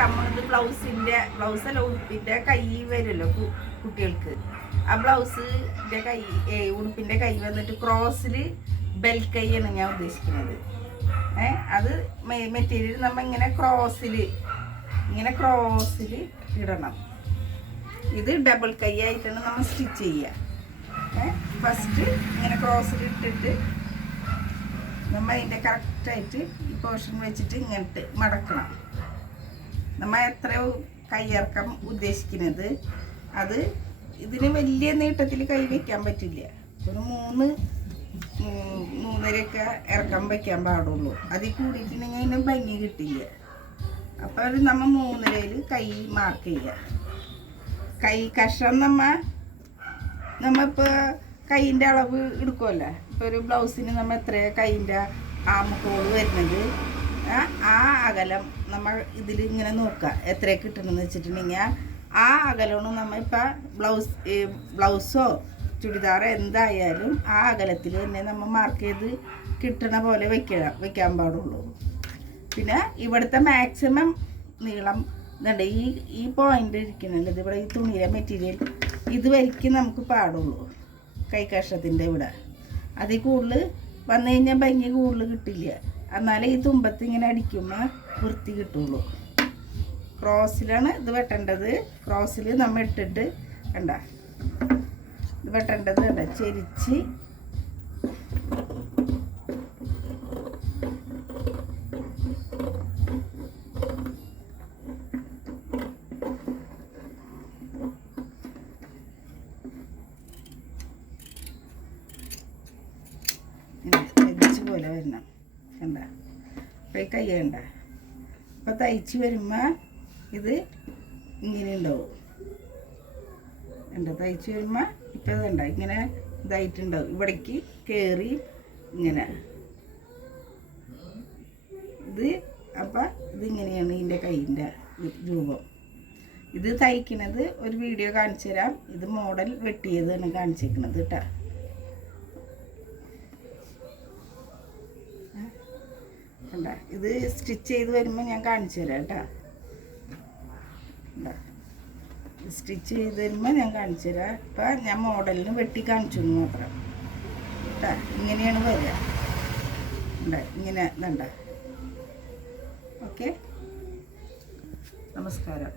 ഇറക്കാൻ ബ്ലൗസിന്റെ ബ്ലൗസ് ഉടുപ്പിന്റെ കൈ വരുമല്ലോ കുട്ടികൾക്ക്. ആ ബ്ലൗസിന്റെ കൈ ഉടുപ്പിന്റെ കൈ വന്നിട്ട് ക്രോസിൽ ബെൽ കൈയാണ് ഞാൻ ഉദ്ദേശിക്കുന്നത്. ഏ അത് മെറ്റീരിയൽ നമ്മൾ ഇങ്ങനെ ക്രോസിൽ ഇങ്ങനെ ക്രോസിൽ ഇടണം. ഇത് ഡബിൾ കൈ ആയിട്ടാണ് നമ്മൾ സ്റ്റിച്ച് ചെയ്യുക. ഫസ്റ്റ് ഇങ്ങനെ ക്രോസിൽ ഇട്ടിട്ട് നമ്മൾ അതിന്റെ കറക്റ്റായിട്ട് ഈ പോർഷൻ വെച്ചിട്ട് ഇങ്ങോട്ട് മടക്കണം. നമ്മൾ എത്ര കയ്യിറക്കം ഉദ്ദേശിക്കുന്നത്. അത് ഇതിന് വലിയ നീട്ടത്തിൽ കൈ വയ്ക്കാൻ പറ്റില്ല. ഒരു മൂന്ന് മൂന്നരയൊക്കെ ഇറക്കം വയ്ക്കാൻ പാടുള്ളൂ. അതിൽ കൂടിയിട്ടുണ്ടെങ്കിൽ അതിന് ഭംഗി കിട്ടില്ല. അപ്പോൾ അത് നമ്മൾ മൂന്നരയിൽ കൈ മാർക്ക് ചെയ്യുക കൈ കഷം നമ്മ നമ്മളിപ്പോൾ കൈയിന്റെ അളവ് എടുക്കുമല്ലോ ഇപ്പോൾ ഒരു ബ്ലൗസിന് നമ്മൾ എത്ര കൈയിന്റെ ആമക്കോൾ വരുന്നത്? ആ അകലം നമ്മൾ ഇതിൽ ഇങ്ങനെ നോക്കുക. എത്ര കിട്ടണമെന്ന് വെച്ചിട്ടുണ്ടെങ്കിൽ ആ അകലമാണ് നമ്മൾ ഇപ്പം ബ്ലൗസ് ബ്ലൗസോ ചുരിദാറോ എന്തായാലും ആ അകലത്തിൽ തന്നെ നമ്മൾ മാർക്ക് ചെയ്ത് കിട്ടണ പോലെ വയ്ക്കുക വയ്ക്കാൻ പാടുള്ളൂ. പിന്നെ ഇവിടുത്തെ മാക്സിമം നീളം ഇതുണ്ട്. ഈ ഈ പോയിന്റ് ഇരിക്കണല്ലോ ഇവിടെ ഈ തുണിയിലെ മെറ്റീരിയൽ ഇത് വരിക്കും നമുക്ക് പാടുള്ളൂ. കൈക്കഷത്തിന്റെ ഇവിടെ. അതിൽ കൂടുതൽ വന്നു കഴിഞ്ഞാൽ ഭംഗി കൂടുതൽ കിട്ടില്ല. എന്നാലേ ഈ തുമ്പത്ത് ഇങ്ങനെ അടിക്കുമ്പോൾ വൃത്തി കിട്ടുള്ളൂ. ക്രോസിലാണ് ഇത് വെട്ടേണ്ടത്. ക്രോസിൽ നമ്മൾ ഇട്ടിട്ട് കണ്ട. ഇത് വെട്ടേണ്ടത് കണ്ട ചെരിച്ച് പോലെ വരണം. കണ്ട അപ്പോൾ ഈ കൈ അപ്പോൾ തയ്ച്ച് വരുമ്പോൾ ഇത് ഇങ്ങനെ ഉണ്ടാവും. കണ്ട? തയ്ച്ച് വരുമ്പോൾ ഇപ്പോൾ ഇതുണ്ട ഇങ്ങനെ ഇതായിട്ടുണ്ടാവും. ഇവിടേക്ക് കയറി ഇങ്ങനെ. ഇത് അപ്പം ഇതിങ്ങനെയാണ് ഇതിന്റെ കൈയിന്റെ രൂപം. ഇത് തയ്ക്കുന്നത് ഒരു വീഡിയോ കാണിച്ചു തരാം ഇത് മോഡൽ വെട്ടിയതാണ് കാണിച്ചേക്കുന്നത് കേട്ടോ. കണ്ട. ഇത് സ്റ്റിച്ച് ചെയ്ത് വരുമ്പോൾ ഞാൻ കാണിച്ചു തരാം കേട്ടോ. സ്റ്റിച്ച് ചെയ്ത് വരുമ്പോൾ ഞാൻ കാണിച്ചു തരാം. ഇപ്പം ഞാൻ മോഡലിന് വെട്ടി കാണിച്ചു മാത്രം. കേട്ടോ ഇങ്ങനെയാണ് വരിക. ഇങ്ങനെ ഇതുണ്ട ഓക്കെ? നമസ്കാരം.